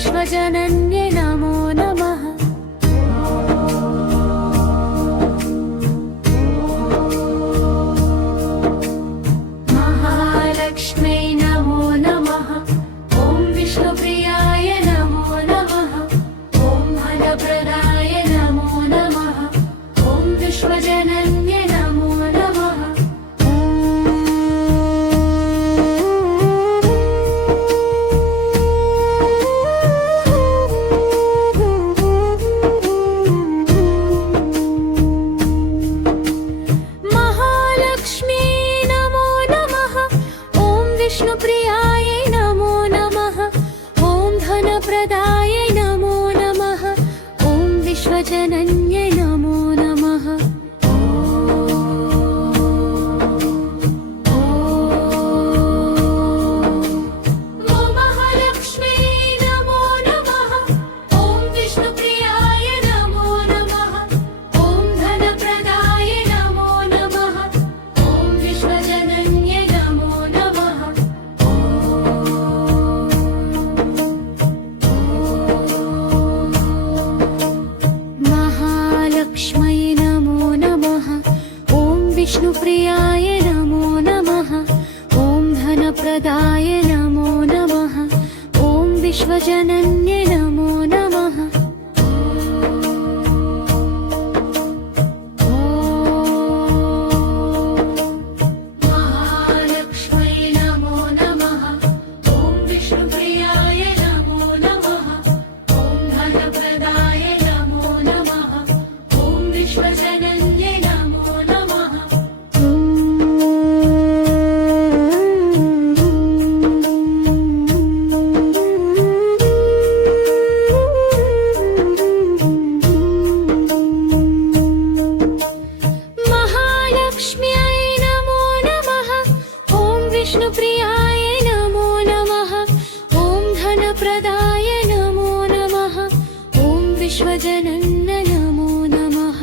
विश्वजनन्ये नमो नमः। महालक्ष्म्यै नमो नमः। ॐ विष्णुप्रियाय नमो नमः। ॐ धनप्रदाय नमो नमः। ॐ विश्वजनन्ये नमो नमः। विष्णुप्रियाय नमो नमः। ॐ धनप्रदाय नमो नमः। ॐ विश्वजनन्ये नमो नमः। महालक्ष्मी नमो नमः। ॐ विष्णुप्रियाय नमो नमः। ॐ धनप्रदाय नमो नमः। ॐ विश्वजनन्ये नमो नमः। महालक्ष्म्यै नमो नमः। ॐ विष्णुप्रियाय नमो नमः। ॐ धनप्रदाय नमो नमः। ॐ विश्वजनन्ये नमो नमः। महालक्ष्म्यै नमो नमः। ॐ विष्णुप्रियाय नमो नमः। ॐ धनप्रदाय नमो नमः। ॐ विश्वजनन्ये नमो नमः। महालक्ष्म्यै नमो नमः। ॐ विष्णुप्रियाय नमो नमः। ॐ धनप्रदाय नमो नमः। ॐ विश्वजनन्ये नमो नमः।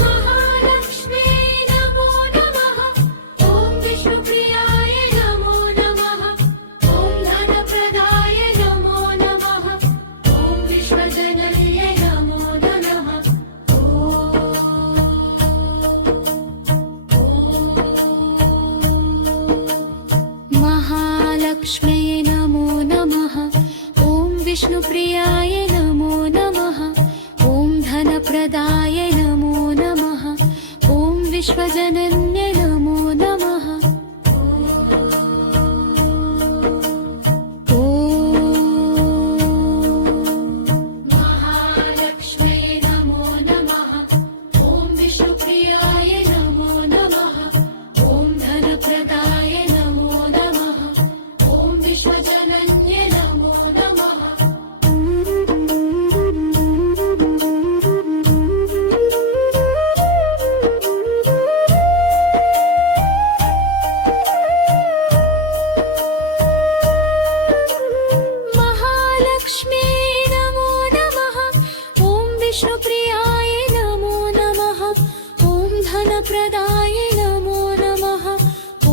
महालक्ष्मी नमो नमः। ॐ विष्णुप्रियाय नमो नमः। ॐ धनप्रदाय नमो नमः। ॐ विश्वजनन्ये नमो नमः। महालक्ष्म्यै नमो नमः। ॐ विष्णुप्रियाय नमो नमः। ॐ धनप्रदाय नमो नमः। ॐ विश्वजनन्ये नमो नमः। महालक्ष्म्यै नमो नमः। ॐ विष्णुप्रियाय नमो नमः। ॐ धनप्रदाय नमो नमः। ॐ विश्वजनन्ये नमो नमः। महालक्ष्मी नमो नमः। ॐ विष्णुप्रियाय नमो नमः। ॐ धनप्रदाय नमो नमः।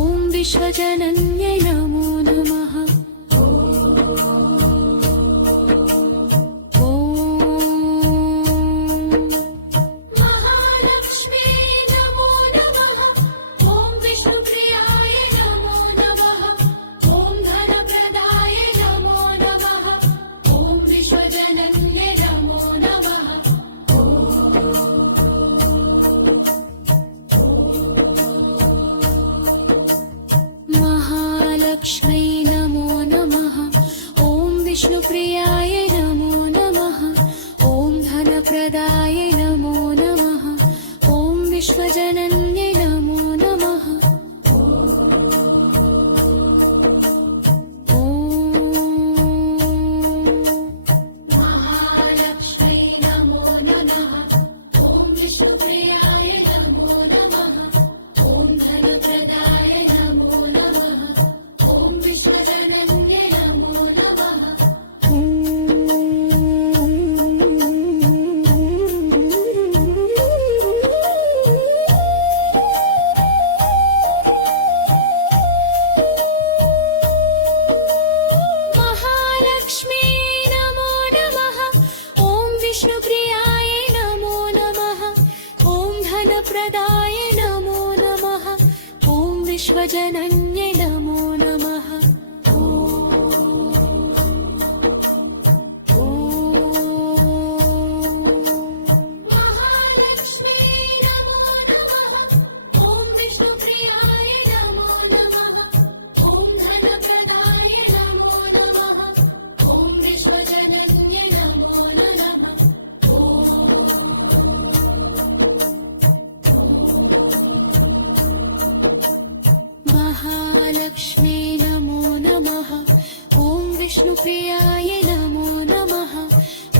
ॐ विश्वजनन्ये नमो नमः। महालक्ष्मी नमो नमः। ॐ विष्णुप्रियाय नमो नमः। ॐ धनप्रदाय नमो नमः। ॐ विश्वजनन्ये नमो नमः। महालक्ष्म्यै नमो नमः। ॐ विष्णुप्रियाय नमो नमः। ॐ धनप्रदाय नमो नमः। ॐ विश्वजनन्ये नमो नमः। महालक्ष्म्यै नमो नमः। ॐ विष्णुप्रियाय नमो नमः। ॐ धनप्रदाय नमो नमः। ॐ विश्वजनन्ये नमो नमः। विश्वजनन्ये नमो नमः। महालक्ष्मी नमो नमः। ॐ विष्णुप्रियाय नमो नमः। ॐ धनप्रदाय नमो नमः। ॐ विश्वजनन्ये नमो नमः। महालक्ष्मी नमो नमः। ॐ विष्णुप्रियाय नमो नमः।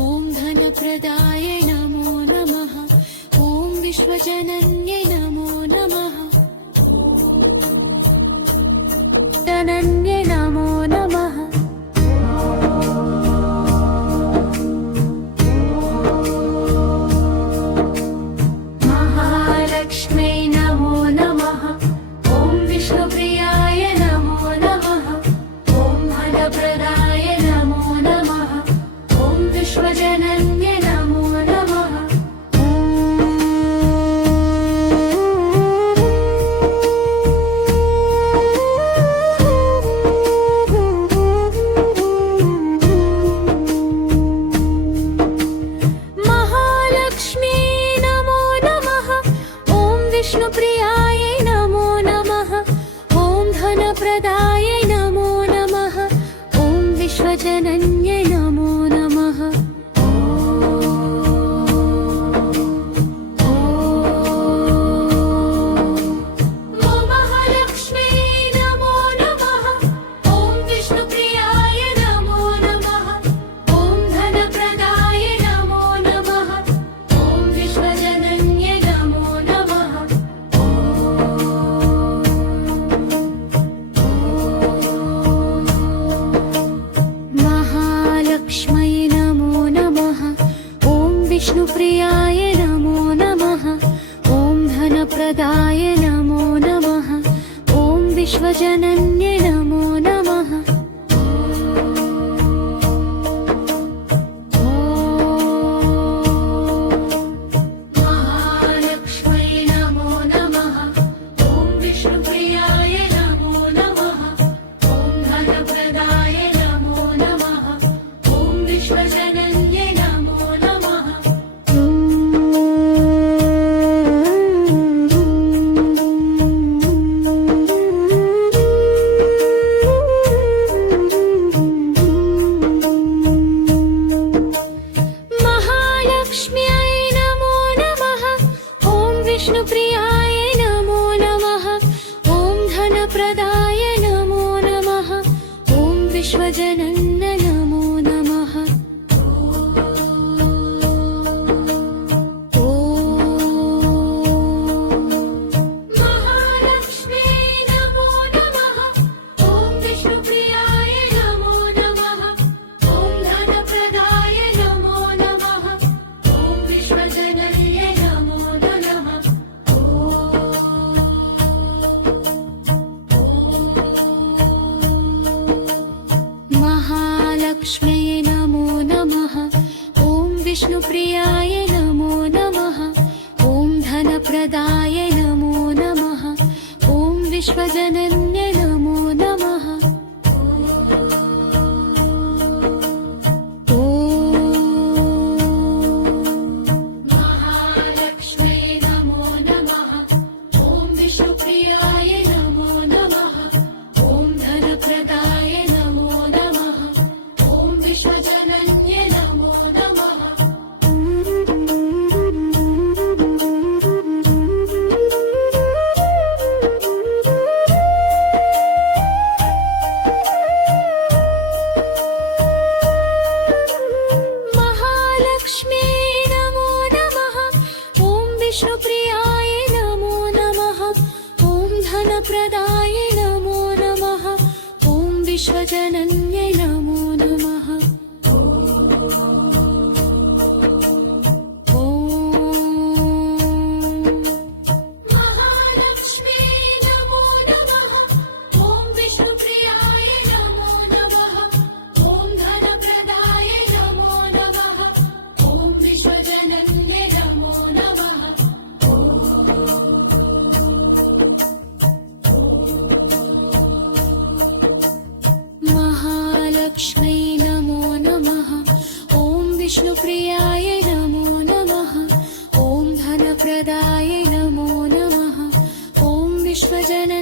ॐ धनप्रदाय नमो नमः। ॐ विश्वजनन्ये नमो नमः। जनन्ये नमो नमः। महालक्ष्मी नमो नमः। ॐ विष्णुप्रियाय नमो नमः। ॐ धनप्रदाय नमो नमः। ॐ विश्वजनन्ये नमो नमः। महालक्ष्मी नमो नमः। ॐ विष्णुप्रियाय नमो नमः। ॐ धनप्रदाय नमो नमः। ॐ विश्वजनन्ये नमो नमः। महालक्ष्मी नमो नमः। ॐ विष्णुप्रियाय नमो नमः। ॐ धनप्रदाय नमो नमः। ॐ विश्वजनन्ये नमो नमः। महालक्ष्मी नमो नमः। ॐ विष्णुप्रियाय नमो नमः। ॐ धनप्रदाय नमो नमः। ॐ विश्वजनन्ये नमो नमः। महालक्ष्मी नमो नमः। ॐ विष्णुप्रियाय नमो नमः। ॐ धनप्रदाय नमो नमः। ॐ विश्वजनन्ये नमो नमः। महालक्ष्म्यै नमो नमः। ॐ विष्णुप्रियाय नमो नमः। ॐ धनप्रदाय नमो नमः। ॐ विश्वजनन्ये नमो नमः। महालक्ष्मी नमो नमः। ॐ विष्णुप्रियाय नमो नमः। ॐ धनप्रदाय नमो नमः। ॐ विश्वजनन्ये नमो नमः। महालक्ष्मी नमो नमः। ॐ विष्णुप्रियाय नमो नमः। ॐ धनप्रदाय नमो नमः। ॐ विश्वजनन्ये नमो नमः। महालक्ष्मी नमो नमः। ॐ विष्णुप्रियाय नमो नमः। ॐ धनप्रदाय नमो नमः। ॐ विश्वजनन्ये नमो नमः। महालक्ष्मी नमो नमः। ॐ विष्णुप्रियाय नमो नमः। ॐ धनप्रदाय नमो नमः। ॐ विश्वजनन्ये नमो नमः। महालक्ष्मी नमो नमः। ॐ विष्णुप्रियाय नमो नमः। ॐ धनप्रदाय नमो नमः। ॐ विश्वजनन्ये नमो नमः। विश्वजननी